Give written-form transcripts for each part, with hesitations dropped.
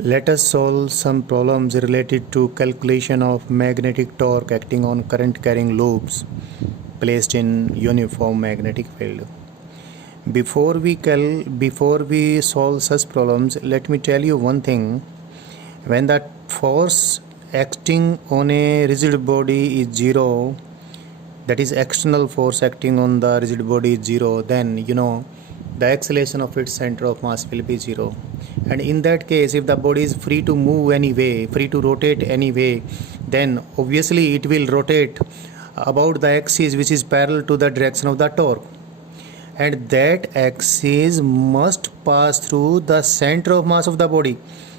Let us solve some problems related to calculation of magnetic torque acting on current carrying loops placed in uniform magnetic field. Before we solve such problems, let me tell you one thing. When the force acting on a rigid body is zero, that is external force acting on the rigid body is zero, then the acceleration of its center of mass will be zero. And in that case, if the body is free to move anyway, free to rotate anyway, then obviously it will rotate about the axis which is parallel to the direction of the torque, and that axis must pass through the center of mass of the body.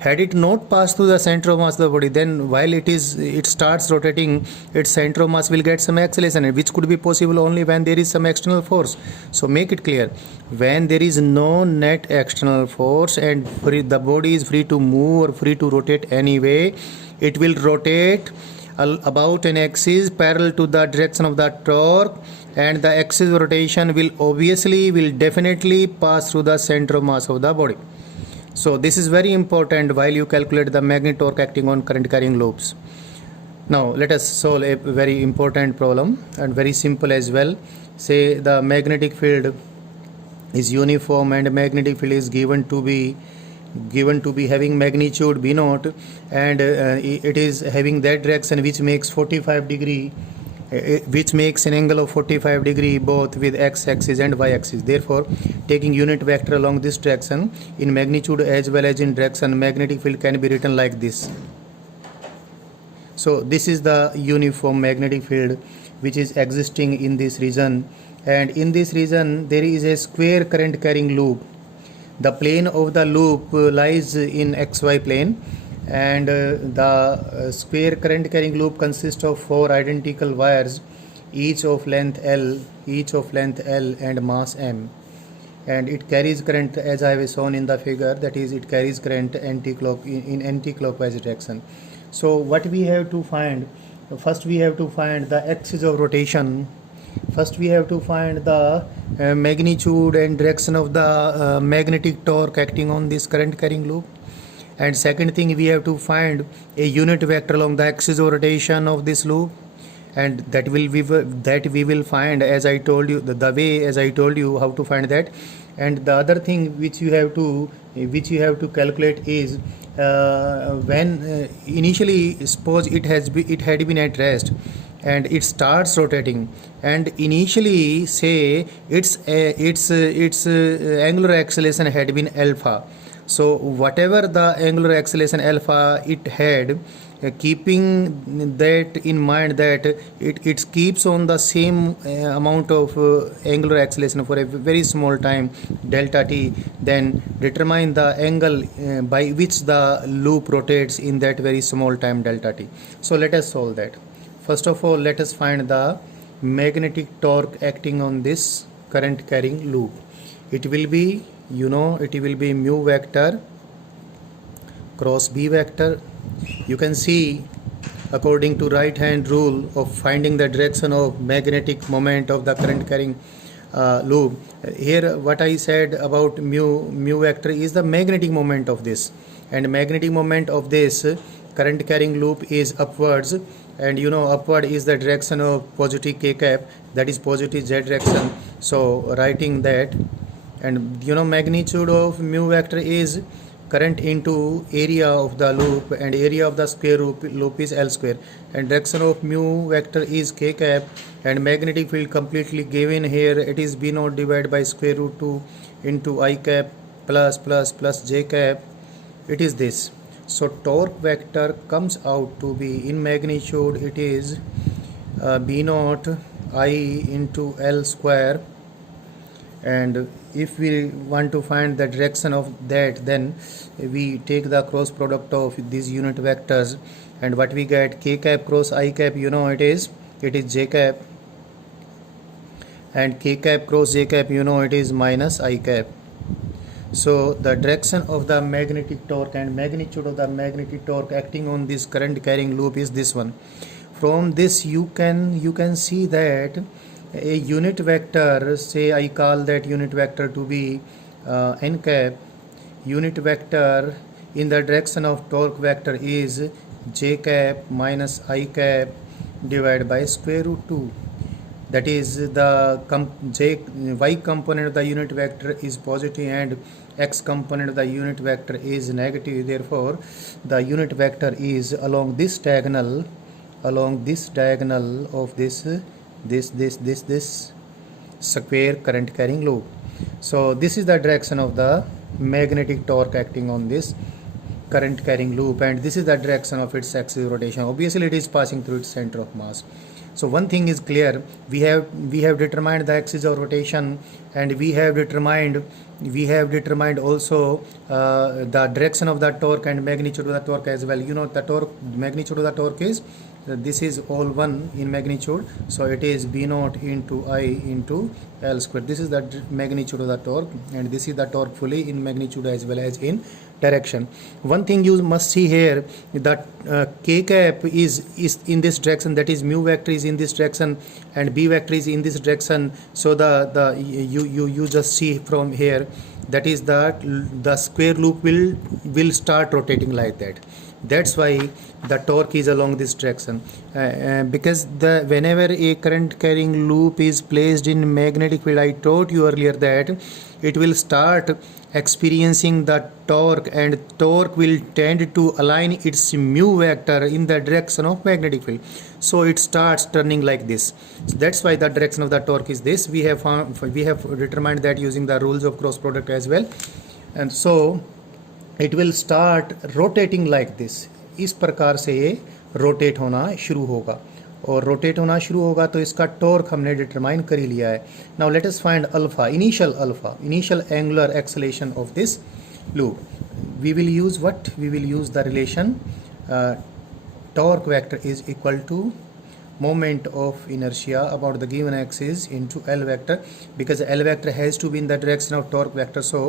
Had it not passed through the center of mass of the body, then while it starts rotating, its center of mass will get some acceleration, which could be possible only when there is some external force. So make it clear, when there is no net external force and the body is free to move or free to rotate anyway, it will rotate about an axis parallel to the direction of the torque, and the axis of rotation will definitely pass through the center of mass of the body. So this is very important while you calculate the magnetic torque acting on current carrying loops. Now let us solve a very important problem and very simple as well. Say the magnetic field is uniform and magnetic field is given to be having magnitude b naught, and it is having that direction which makes 45 degree, which makes an angle of 45 degree both with x-axis and y-axis. Therefore, taking unit vector along this direction in magnitude as well as in direction, magnetic field can be written like this. So this is the uniform magnetic field which is existing in this region, and in this region there is a square current carrying loop. The plane of the loop lies in xy plane, and the square current carrying loop consists of 4 identical wires, each of length L and mass m, and it carries current as I have shown in the figure, that is, it carries current in anti-clockwise direction. So what we have to find, first we have to find the axis of rotation. First we have to find the magnitude and direction of the magnetic torque acting on this current carrying loop, and second thing, we have to find a unit vector along the axis of rotation of this loop, and that we will find, as I told you, the way as I told you how to find that. And the other thing which you have to calculate is when initially suppose it had been at rest and it starts rotating, and initially say its angular acceleration had been alpha. So whatever the angular acceleration alpha it had, keeping that in mind that it keeps on the same amount of angular acceleration for a very small time, delta t, then determine the angle by which the loop rotates in that very small time, delta t. So let us solve that. First of all, let us find the magnetic torque acting on this current carrying loop. It will be, mu vector cross b vector. You can see, according to right hand rule of finding the direction of magnetic moment of the current carrying loop, here what I said about mu vector is the magnetic moment of this, and magnetic moment of this current carrying loop is upwards, and upward is the direction of positive k cap, that is positive z direction. So writing that, and magnitude of mu vector is current into area of the loop, and area of the square loop is L square, and direction of mu vector is k cap, and magnetic field completely given here, it is b naught divided by square root 2 into I cap plus j cap. It is this. So torque vector comes out to be, in magnitude it is b naught I into L square, and if we want to find the direction of that, then we take the cross product of these unit vectors, and what we get, k cap cross I cap, it is j cap, and k cap cross j cap, it is minus I cap. So the direction of the magnetic torque and magnitude of the magnetic torque acting on this current carrying loop is this one. From this you can see that a unit vector, say I call that unit vector to be n cap, unit vector in the direction of torque vector is j cap minus I cap divided by square root 2. That is the y component of the unit vector is positive and x component of the unit vector is negative. Therefore the unit vector is along this diagonal of this square current carrying loop. So this is the direction of the magnetic torque acting on this current carrying loop, and this is the direction of its axis of rotation. Obviously it is passing through its center of mass. So one thing is clear, we have determined the axis of rotation, and we have determined also the direction of the torque and magnitude of the torque as well. You know, the torque, magnitude of the torque is this is all 1 in magnitude, so it is b naught into I into L square. This is the magnitude of the torque, and this is the torque fully in magnitude as well as in direction. One thing you must see here, that k cap is in this direction, that is mu vector is in this direction and b vector is in this direction. So you just see from here, that is the square loop will start rotating like that. That's why the torque is along this direction, because whenever a current carrying loop is placed in magnetic field, I taught you earlier that it will start experiencing the torque, and torque will tend to align its mu vector in the direction of magnetic field. So it starts turning like this. So that's why the direction of the torque is this. We have determined that using the rules of cross product as well, and so it will start rotating like this. इस प्रकार से ये rotate होना शुरू होगा, और rotate होना शुरू होगा तो इसका टॉर्क हमने डिटरमाइन कर ही लिया है. Now let us find alpha, initial angular acceleration of this loop. We will use what, we will use the relation torque vector is equal to moment of inertia about the given axis into L vector, because L vector has to be in the direction of torque vector. So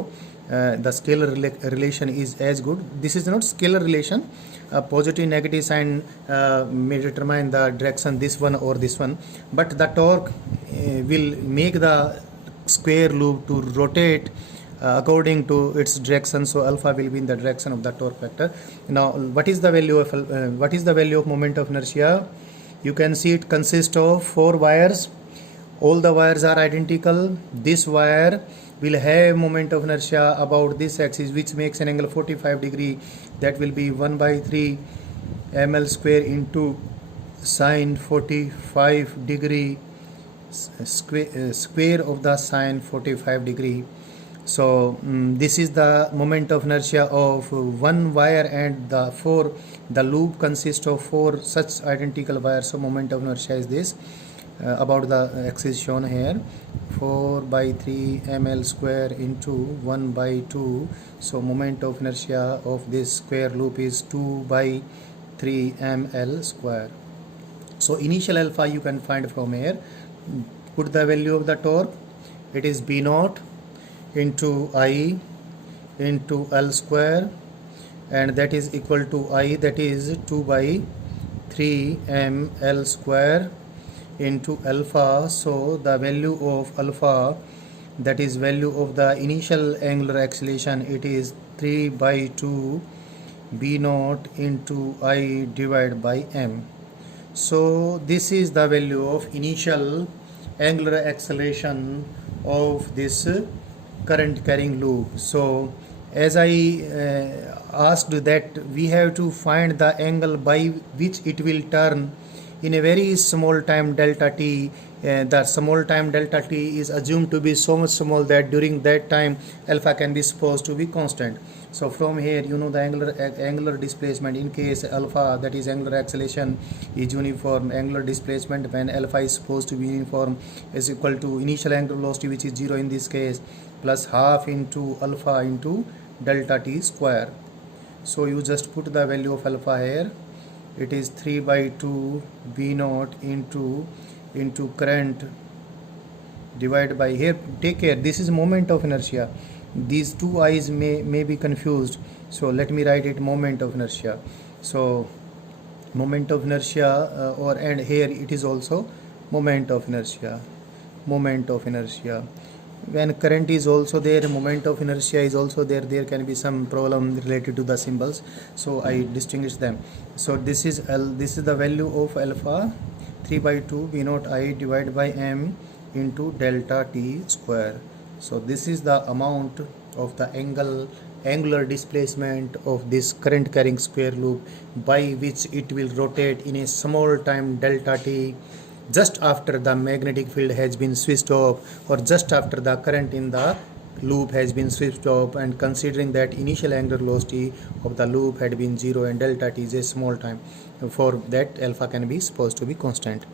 the scalar relation is as good. This is not scalar relation. Positive negative sign may determine the direction, this one or this one, but the torque will make the square loop to rotate according to its direction. So alpha will be in the direction of the torque vector. Now what is the value of moment of inertia? You can see it consists of 4 wires. All the wires are identical. This wire will have moment of inertia about this axis, which makes an angle 45 degree. That will be 1 by 3 ml square into sine 45 degree square of the sine 45 degree. So this is the moment of inertia of one wire, and the loop consists of 4 such identical wires. So moment of inertia is this, about the axis shown here, 4 by 3 ml square into 1 by 2. So moment of inertia of this square loop is 2 by 3 ml square. So initial alpha you can find from here. Put the value of the torque, it is b naught into I into L square, and that is equal to I, that is 2 by 3 ml square into alpha. So the value of alpha, that is value of the initial angular acceleration, it is 3 by 2 b naught into I divided by m. So this is the value of initial angular acceleration of this current carrying loop. So as I asked that we have to find the angle by which it will turn in a very small time delta t. The small time delta t is assumed to be so much small that during that time alpha can be supposed to be constant. So from here you know the angular displacement in case alpha, that is angular acceleration, is uniform. Angular displacement when alpha is supposed to be uniform is equal to initial angular velocity, which is 0 in this case, plus half into alpha into delta t square. So you just put the value of alpha here. It is 3 by 2 b naught into current divided by, here take care, this is moment of inertia. These two i's may be confused, so let me write it moment of inertia. So moment of inertia, and here it is also moment of inertia. when current is also there, moment of inertia is also there, there can be some problem related to the symbols, so I distinguish them. So this is this is the value of alpha 3 by 2 v naught I divided by m into delta t square. So this is the amount of the angular displacement of this current carrying square loop by which it will rotate in a small time delta t just after the magnetic field has been switched off, or just after the current in the loop has been switched off, and considering that initial angular velocity of the loop had been 0 and delta t is a small time, for that alpha can be supposed to be constant.